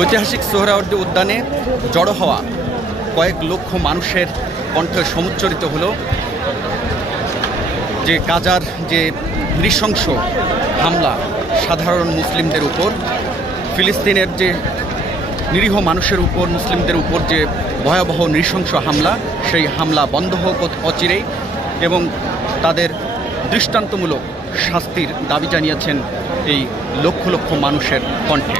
ঐতিহাসিক সোহরাওয়ার্দী উদ্যানে জড়ো হওয়া কয়েক লক্ষ মানুষের কণ্ঠে সমুচ্চরিত হলো যে গাজার যে নৃশংস হামলা সাধারণ মুসলিমদের উপর, ফিলিস্তিনের যে নিরীহ মানুষের উপর, মুসলিমদের উপর যে ভয়াবহ নৃশংস হামলা, সেই হামলা বন্ধ হোক অচিরেই এবং তাদের দৃষ্টান্তমূলক শাস্তির দাবি জানিয়েছেন এই লক্ষ লক্ষ মানুষের কণ্ঠে।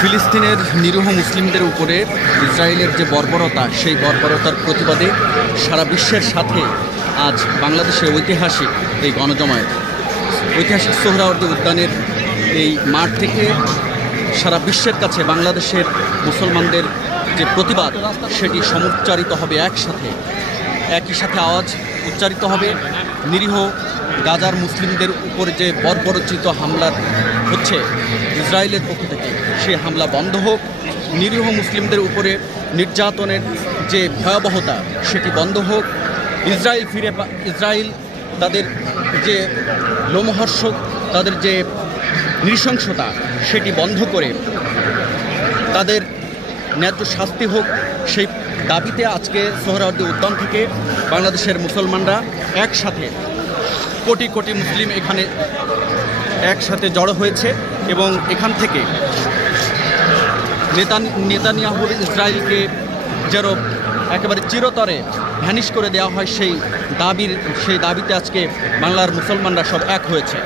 ফিলিস্তিনের নিরীহ মুসলিমদের উপরে ইসরায়েলের যে বর্বরতা, সেই বর্বরতার প্রতিবাদে সারা বিশ্বের সাথে আজ বাংলাদেশে ঐতিহাসিক এই গণজমায়েত। ঐতিহাসিক সোহরাওয়ার্দী উদ্যানের এই মাঠ থেকে সারা বিশ্বের কাছে বাংলাদেশের মুসলমানদের যে প্রতিবাদ, সেটি সমুচ্চারিত হবে একসাথে, একই সাথে আওয়াজ উচ্চারিত হবে। নিরীহ গাজার মুসলিমদের উপর যে বর্বরচিত হামলা হচ্ছে ইসরায়েলের পক্ষ থেকে, সেই হামলা বন্ধ হোক। নিরীহ মুসলিমদের উপরে নির্যাতনের যে ভয়াবহতা, সেটি বন্ধ হোক। ইসরায়েল তাদের যে লোমহর্ষক, তাদের যে নৃশংসতা, সেটি বন্ধ করে তাদের ন্যায্য শাস্তি হোক, সেই দাবিতে আজকে সোহরাওয়ার্দী উদ্যান থেকে বাংলাদেশের মুসলমানরা একসাথে, কোটি কোটি মুসলিম এখানে একসাথে জড়ো হয়েছে এবং এখান থেকে নেতানিয়াহুর ইসরায়েলকে যেন একেবারে চিরতরে ভ্যানিশ করে দেওয়া হয়, সেই দাবিতে আজকে বাংলার মুসলমানরা সব এক হয়েছে।